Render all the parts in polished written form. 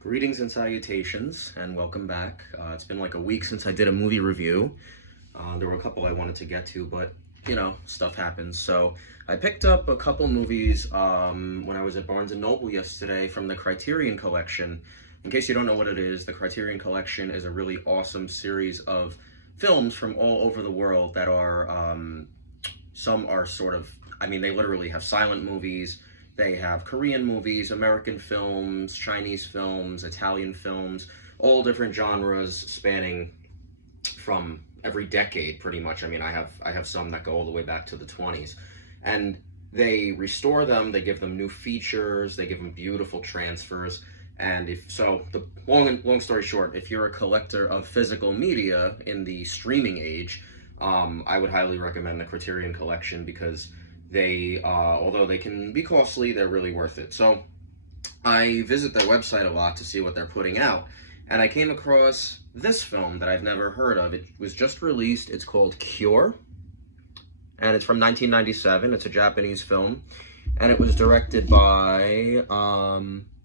Greetings and salutations, and welcome back. It's been like a week since I did a movie review. There were a couple I wanted to get to, but, you know, stuff happens. So I picked up a couple movies when I was at Barnes & Noble yesterday from the Criterion Collection. In case you don't know what it is, the Criterion Collection is a really awesome series of films from all over the world that are, some are sort of, they literally have silent movies. They have Korean movies, American films, Chinese films, Italian films, all different genres spanning from every decade, pretty much. I have some that go all the way back to the 20s. And they restore them, they give them new features, they give them beautiful transfers. And the long story short, if you're a collector of physical media in the streaming age, I would highly recommend the Criterion Collection because they, although they can be costly, they're really worth it. So I visit their website a lot to see what they're putting out, and I came across this film that I've never heard of. It was just released. It's called Cure, and it's from 1997. It's a Japanese film, and it was directed by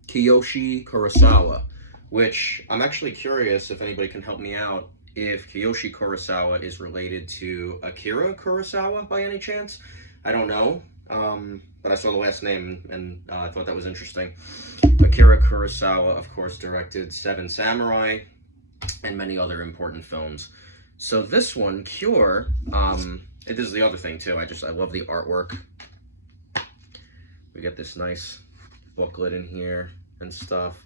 Kiyoshi Kurosawa, which I'm actually curious if anybody can help me out if Kiyoshi Kurosawa is related to Akira Kurosawa by any chance. I don't know, but I saw the last name, and I thought that was interesting. Akira Kurosawa, of course, directed Seven Samurai and many other important films. So this one, Cure, this is the other thing, too. I love the artwork. We get this nice booklet in here and stuff.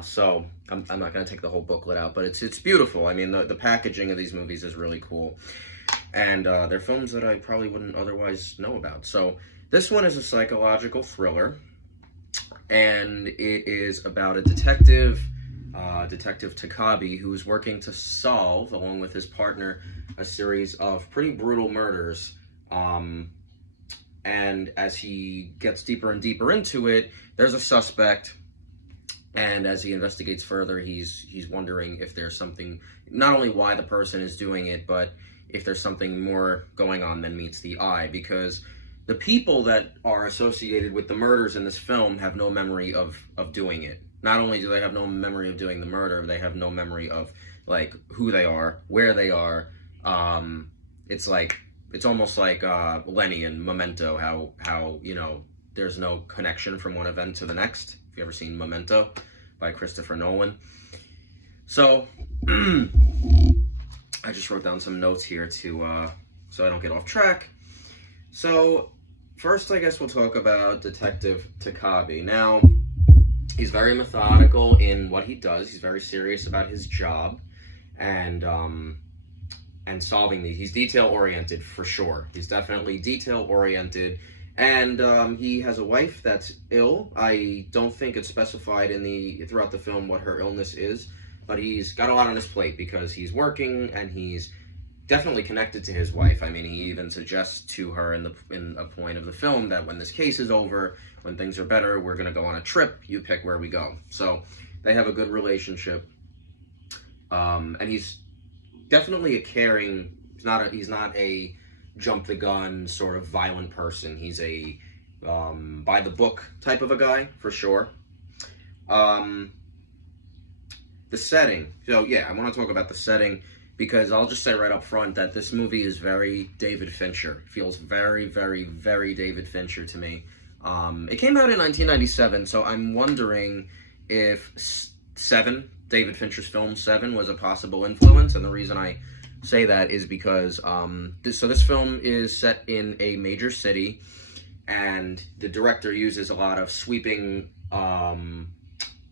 So I'm not going to take the whole booklet out, but it's beautiful. The packaging of these movies is really cool. And they're films that I probably wouldn't otherwise know about. So this one is a psychological thriller, and it is about a detective, Detective Takabe, who is working to solve, along with his partner, a series of pretty brutal murders. And as he gets deeper and deeper into it, there's a suspect, and as he investigates further, he's wondering if there's something, not only why the person is doing it, but if there's something more going on than meets the eye, because the people that are associated with the murders in this film have no memory of doing it. Not only do they have no memory of doing the murder, they have no memory of, like, who they are, where they are. It's almost like Lenny and Memento, how you know, there's no connection from one event to the next. If you ever seen Memento by Christopher Nolan. So I just wrote down some notes here so I don't get off track. So first, I guess we'll talk about Detective Takabe. Now, he's very methodical in what he does. He's very serious about his job and solving these. He's detail-oriented for sure. He's definitely detail-oriented. And he has a wife that's ill. I don't think it's specified throughout the film what her illness is. But he's got a lot on his plate because he's working and he's definitely connected to his wife. He even suggests to her in a point of the film that when this case is over, when things are better, we're going to go on a trip. You pick where we go. So they have a good relationship. And he's definitely a caring, he's not a jump the gun sort of violent person. He's a by the book type of a guy, for sure. The setting. So, yeah, I want to talk about the setting because I'll just say right up front that this movie is very David Fincher. It feels very, very, very David Fincher to me. It came out in 1997, so I'm wondering if David Fincher's film Seven, was a possible influence. And the reason I say that is because this film is set in a major city, and the director uses a lot of sweeping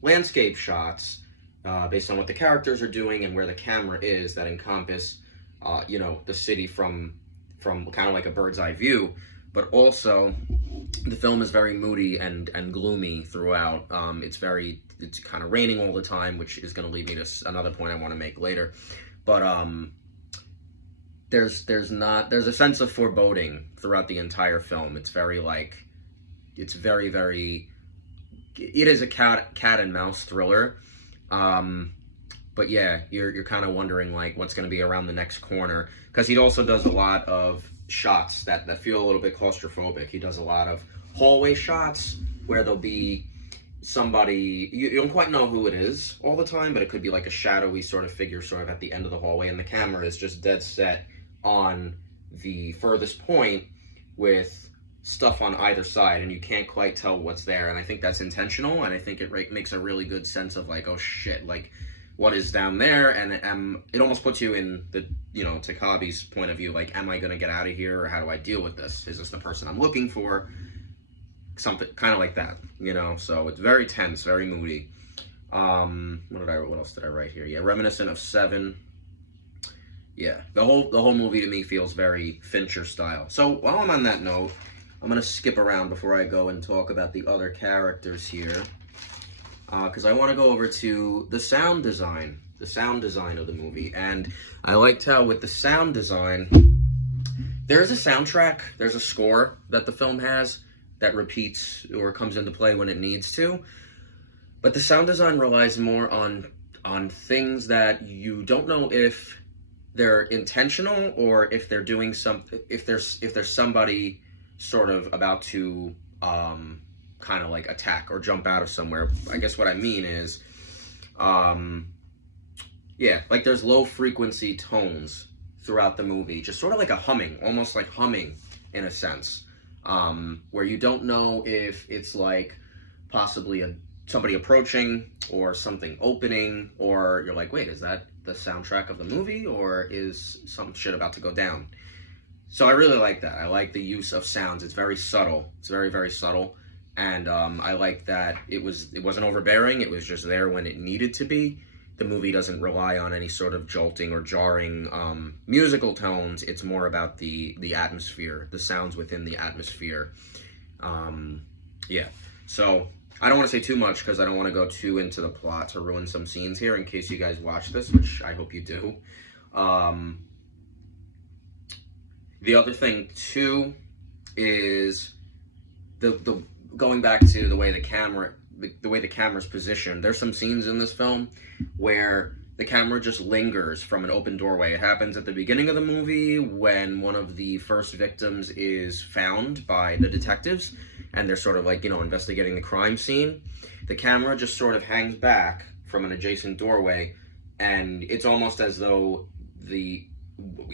landscape shots based on what the characters are doing and where the camera is that encompass, the city from kind of like a bird's eye view. But also, the film is very moody and gloomy throughout. It's kind of raining all the time, which is going to lead me to another point I want to make later. But there's a sense of foreboding throughout the entire film. It is a cat and mouse thriller. But yeah, you're kind of wondering, like, what's going to be around the next corner, because he also does a lot of shots that feel a little bit claustrophobic. He does a lot of hallway shots where there'll be somebody, you don't quite know who it is all the time, but it could be like a shadowy sort of figure sort of at the end of the hallway, and the camera is just dead set on the furthest point with stuff on either side, and you can't quite tell what's there. And I think that's intentional, and I think it makes a really good sense of like, oh shit, like what is down there? And it almost puts you in the, you know, Takabe's point of view, like, am I gonna get out of here, or how do I deal with this? Is this the person I'm looking for? Something kind of like that, you know. So it's very tense, very moody. What else did I write here? Yeah, reminiscent of Seven. Yeah, the whole movie to me feels very Fincher style. So while I'm on that note, I'm gonna skip around before I go and talk about the other characters here, because I want to go over to the sound design of the movie. And I liked how with the sound design, there's a soundtrack, there's a score that the film has that repeats or comes into play when it needs to. But the sound design relies more on things that you don't know if they're intentional or if they're doing something, if there's somebody sort of about to kind of like attack or jump out of somewhere. I guess what I mean is, yeah, like there's low frequency tones throughout the movie, just sort of like a humming, almost like humming in a sense. Where you don't know if it's like possibly somebody approaching or something opening, or you're like, wait, is that the soundtrack of the movie, or is some shit about to go down? So I really like that. I like the use of sounds. It's very subtle. It's very, very subtle. And I like that it wasn't overbearing. It was just there when it needed to be. The movie doesn't rely on any sort of jolting or jarring musical tones. It's more about the atmosphere, the sounds within the atmosphere. Yeah, so I don't want to say too much because I don't want to go too into the plot to ruin some scenes here in case you guys watch this, which I hope you do. The other thing too is the going back to the way the camera's positioned. There's some scenes in this film where the camera just lingers from an open doorway. It happens at the beginning of the movie when one of the first victims is found by the detectives and they're sort of like, you know, investigating the crime scene. The camera just sort of hangs back from an adjacent doorway, and it's almost as though we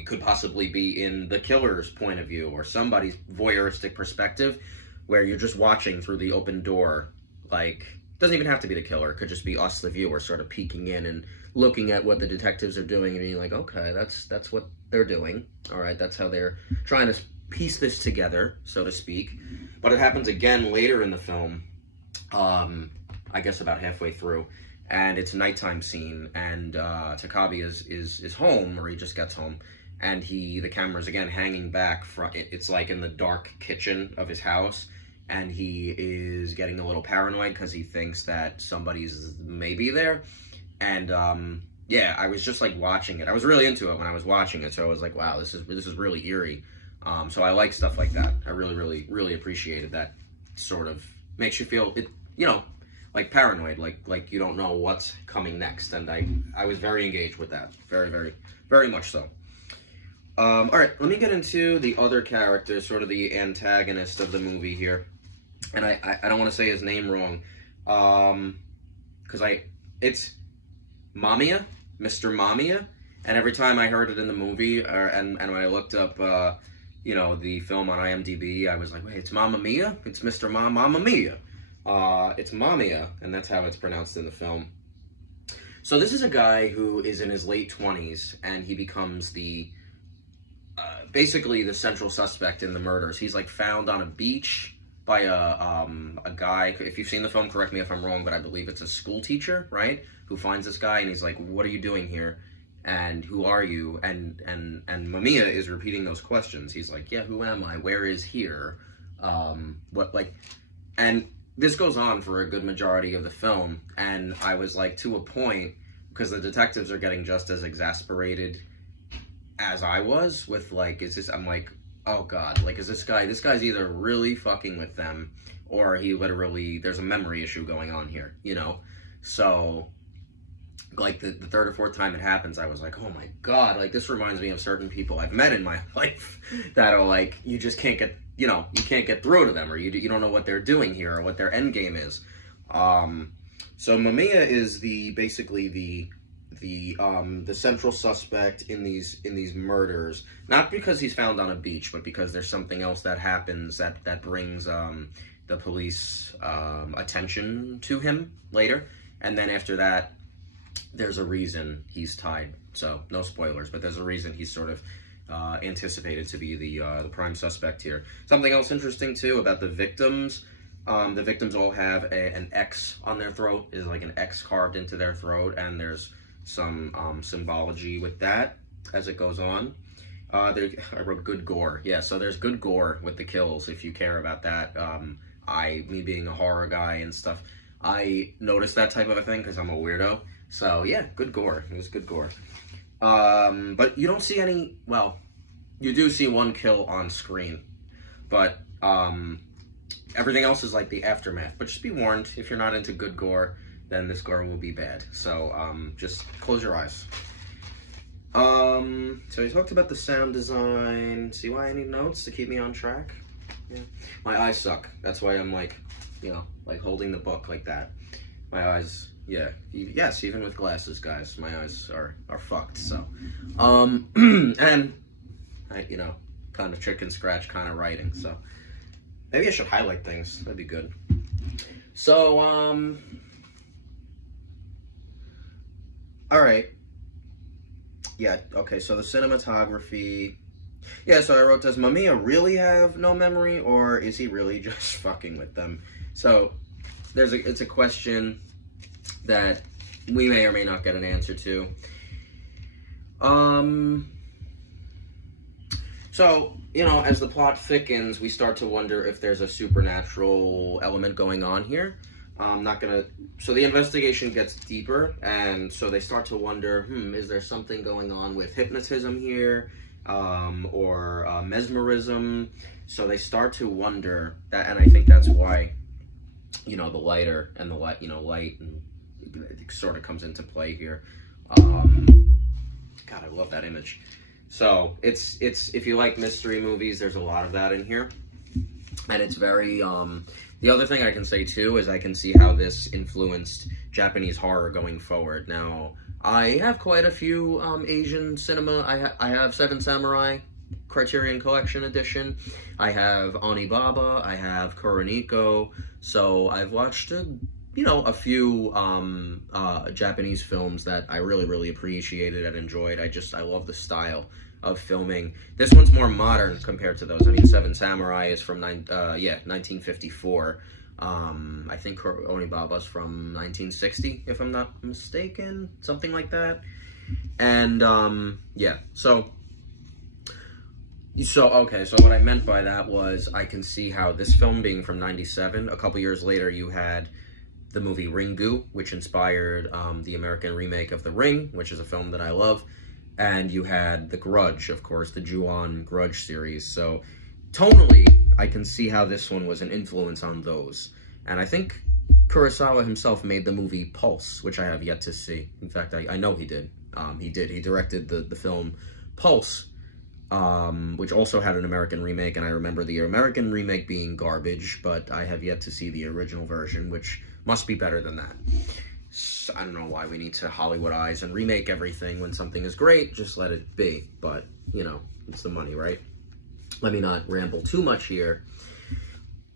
could possibly be in the killer's point of view or somebody's voyeuristic perspective, where you're just watching through the open door. Like, it doesn't even have to be the killer. It could just be us, the viewer, sort of peeking in and looking at what the detectives are doing and being like, okay, that's what they're doing. All right, that's how they're trying to piece this together, so to speak. But it happens again later in the film, I guess about halfway through, and it's a nighttime scene, and Takabe is home, or he just gets home, and the camera's again hanging back from, it's like in the dark kitchen of his house, and he is getting a little paranoid because he thinks that somebody's maybe there. And yeah, I was just like watching it. I was really into it when I was watching it, so I was like, wow, this is really eerie. So I like stuff like that. I really appreciated that. Sort of makes you feel it, you know, like paranoid, like you don't know what's coming next. And I was very engaged with that, very much so. All right, let me get into the other character, sort of the antagonist of the movie here. And I don't want to say his name wrong, because it's Mamiya, Mr. Mamiya, and every time I heard it in the movie, and when I looked up, you know, the film on IMDb, I was like, wait, it's Mamma Mia? It's Mr. Mamma Mia. It's Mamiya, and that's how it's pronounced in the film. So this is a guy who is in his late 20s, and he becomes basically the central suspect in the murders. He's like found on a beach by a guy. If you've seen the film, correct me if I'm wrong, but I believe it's a school teacher, right? Who finds this guy, and he's like, what are you doing here? And who are you? And Mamiya is repeating those questions. He's like, yeah, who am I? Where is here? What, like, and this goes on for a good majority of the film, and I was like, to a point, because the detectives are getting just as exasperated as I was with, like, I'm like, oh god, like, is this guy's either really fucking with them, or he literally, there's a memory issue going on here, you know? So, like, the third or fourth time it happens, I was like, oh my god, like, this reminds me of certain people I've met in my life that are like, you just can't get, you know, you can't get through to them, or you don't know what they're doing here, or what their end game is. So Mamiya is basically the central suspect in these murders, not because he's found on a beach, but because there's something else that happens that brings the police attention to him later, and then after that, there's a reason he's tied. So no spoilers, but there's a reason he's sort of anticipated to be the prime suspect here. Something else interesting too about the victims. The victims all have an X on their throat. Is like an X carved into their throat, and there's some symbology with that as it goes on. I wrote good gore. Yeah, so there's good gore with the kills if you care about that. Me being a horror guy and stuff, I noticed that type of a thing because I'm a weirdo. So yeah, good gore. It was good gore. But you don't see any, well, you do see one kill on screen, but everything else is like the aftermath. But just be warned, if you're not into good gore, then this gore will be bad. So just close your eyes. So we talked about the sound design. See why I need notes to keep me on track? Yeah. My eyes suck. That's why I'm like, you know, like holding the book like that. My eyes, yeah. Yes, even with glasses, guys, my eyes are fucked, so. And, you know, kind of chicken scratch kind of writing, so. Maybe I should highlight things. That'd be good. So, alright. Yeah, okay, so the cinematography. Yeah, so I wrote, does Mamiya really have no memory, or is he really just fucking with them? So, it's a question that we may or may not get an answer to. So, you know, as the plot thickens, we start to wonder if there's a supernatural element going on here. So the investigation gets deeper, and so they start to wonder, is there something going on with hypnotism here, or mesmerism? So they start to wonder that, and I think that's why, you know, the lighter and the light, you know, light and it sort of comes into play here. God, I love that image. So it's if you like mystery movies, there's a lot of that in here, and it's very. The other thing I can say too is I can see how this influenced Japanese horror going forward. Now I have quite a few Asian cinema. I have Seven Samurai, Criterion Collection Edition. I have Onibaba. I have Kuroneko. So I've watched a few Japanese films that I really appreciated and enjoyed. I love the style of filming. This one's more modern compared to those. I mean, Seven Samurai is from 1954. I think Onibaba's from 1960, if I'm not mistaken, something like that. And yeah, so what I meant by that was I can see how this film being from 97, a couple years later you had the movie Ringu, which inspired the American remake of The Ring, which is a film that I love. And you had The Grudge, of course, the Ju-on Grudge series. So tonally, I can see how this one was an influence on those. And I think Kurosawa himself made the movie Pulse, which I have yet to see. In fact, I know he did. He directed the film Pulse, which also had an American remake. And I remember the American remake being garbage, but I have yet to see the original version, which must be better than that. So I don't know why we need to Hollywoodize and remake everything when something is great. Just let it be. But, you know, it's the money, right? Let me not ramble too much here.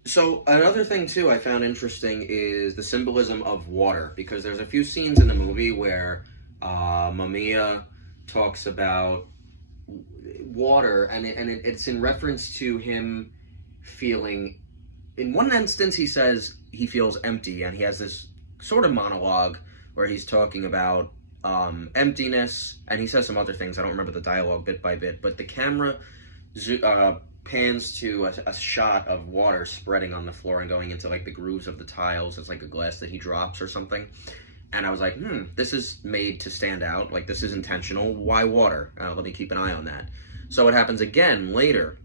So another thing, too, I found interesting is the symbolism of water. Because there's a few scenes in the movie where Mamiya talks about water. And it's in reference to him feeling... In one instance, he says he feels empty. And he has this sort of monologue where he's talking about emptiness, and he says some other things. I don't remember the dialogue bit by bit, but the camera pans to a shot of water spreading on the floor and going into like the grooves of the tiles. It's like a glass that he drops or something. And I was like, this is made to stand out. Like, this is intentional. Why water? Let me keep an eye on that. So it happens again later.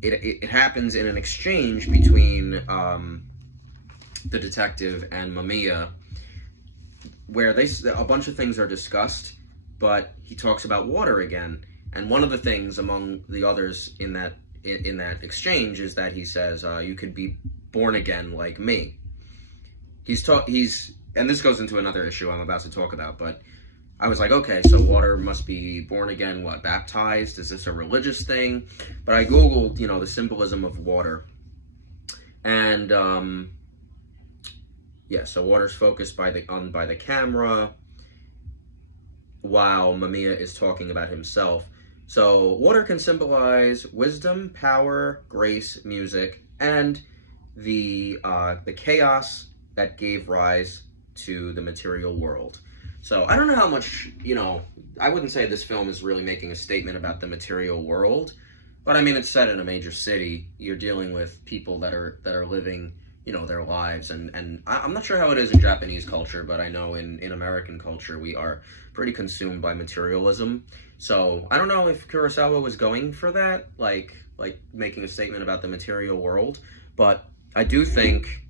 It happens in an exchange between the detective and Mamiya, where a bunch of things are discussed, but he talks about water again. And one of the things among the others in that exchange is that he says, you could be born again like me. and this goes into another issue I'm about to talk about, but I was like, okay, so water must be born again, what, baptized? Is this a religious thing? But I Googled, the symbolism of water. And, yeah, so water's focused by the camera while Mamiya is talking about himself. So water can symbolize wisdom, power, grace, music, and the chaos that gave rise to the material world. So I don't know how much, I wouldn't say this film is really making a statement about the material world, but I mean, it's set in a major city. You're dealing with people that are living, their lives, and I'm not sure how it is in Japanese culture, but I know in American culture we are pretty consumed by materialism. So I don't know if Kurosawa was going for that, like making a statement about the material world, but I do think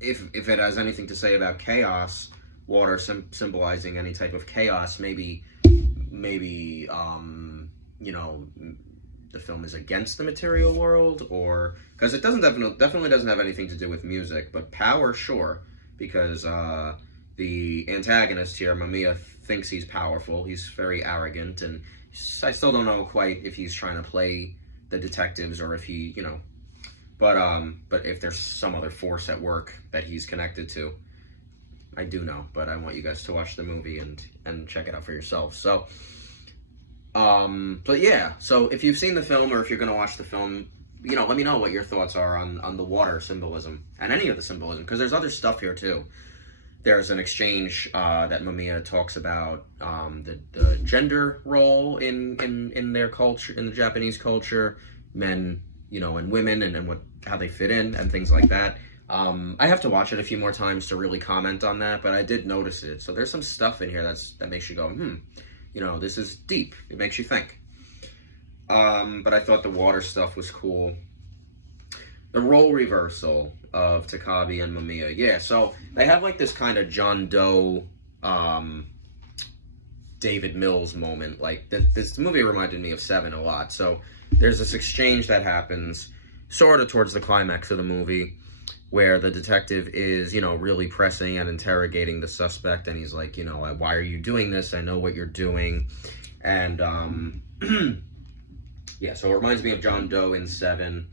if it has anything to say about chaos, water symbolizing any type of chaos, maybe the film is against the material world, or because it definitely doesn't have anything to do with music, but power, sure, because the antagonist here, Mamiya, thinks he's powerful. He's very arrogant, and I still don't know quite if he's trying to play the detectives or if he, but if there's some other force at work that he's connected to. I do know, but I want you guys to watch the movie and check it out for yourself. So, but yeah, so if you've seen the film or if you're going to watch the film, let me know what your thoughts are on the water symbolism and any of the symbolism, because there's other stuff here too. There's an exchange that Mamiya talks about the gender role in their culture, in the Japanese culture, men, and women, and how they fit in and things like that. I have to watch it a few more times to really comment on that, but I did notice it. So there's some stuff in here that makes you go, this is deep. It makes you think. But I thought the water stuff was cool. The role reversal of Takabe and Mamiya. Yeah, so they have like this kind of John Doe, David Mills moment. Like, this movie reminded me of Seven a lot. So there's this exchange that happens sort of towards the climax of the movie, where the detective is, really pressing and interrogating the suspect, and he's like, why are you doing this? I know what you're doing. And, yeah, so it reminds me of John Doe in Seven.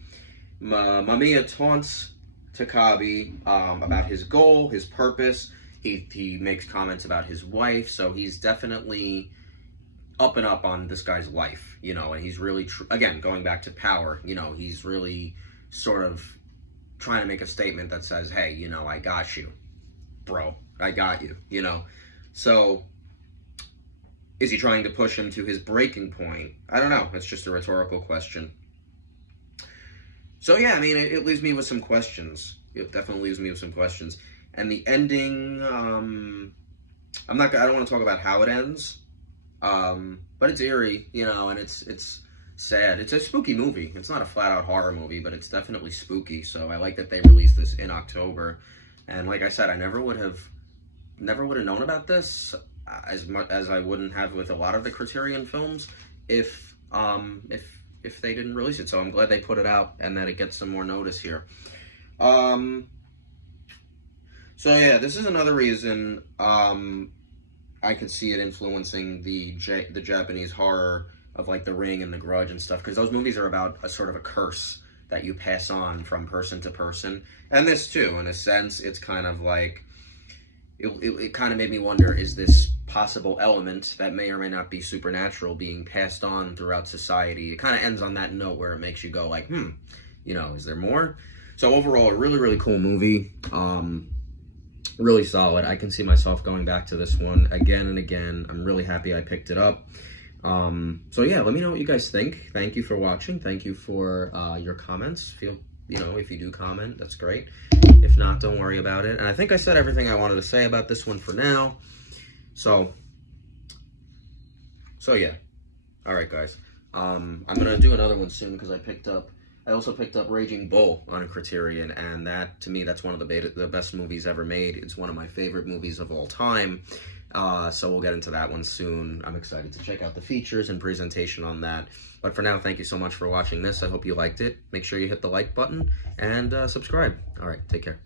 Mamiya taunts Takabe about his goal, his purpose. He makes comments about his wife, so he's definitely up and up on this guy's life, and he's really, again, going back to power, he's really sort of trying to make a statement that says, hey, I got you, bro. I got you, So, is he trying to push him to his breaking point? I don't know. It's just a rhetorical question. So, yeah, I mean, it leaves me with some questions. It definitely leaves me with some questions. And the ending, I don't want to talk about how it ends, but it's eerie, and it's sad. It's a spooky movie. It's not a flat-out horror movie, but it's definitely spooky. So I like that they released this in October. And like I said, I never would have known about this as much as I wouldn't have with a lot of the Criterion films if they didn't release it. So I'm glad they put it out and that it gets some more notice here. So yeah, this is another reason I could see it influencing the Japanese horror of like The Ring and The Grudge and stuff, because those movies are about a sort of a curse that you pass on from person to person. And this too, in a sense, it's kind of like, it kind of made me wonder, is this possible element that may or may not be supernatural being passed on throughout society? It kind of ends on that note where it makes you go like, is there more? So overall, a really, really cool movie. Really solid. I can see myself going back to this one again and again. I'm really happy I picked it up. So yeah, let me know what you guys think. Thank you for watching. Thank you for your comments. If you do comment, that's great. If not, don't worry about it. And I think I said everything I wanted to say about this one for now. So yeah. All right, guys. I'm gonna do another one soon because I also picked up Raging Bull on Criterion, and that, to me, that's one of the best movies ever made. It's one of my favorite movies of all time. So we'll get into that one soon. I'm excited to check out the features and presentation on that. But for now, thank you so much for watching this. I hope you liked it. Make sure you hit the like button and subscribe. All right, take care.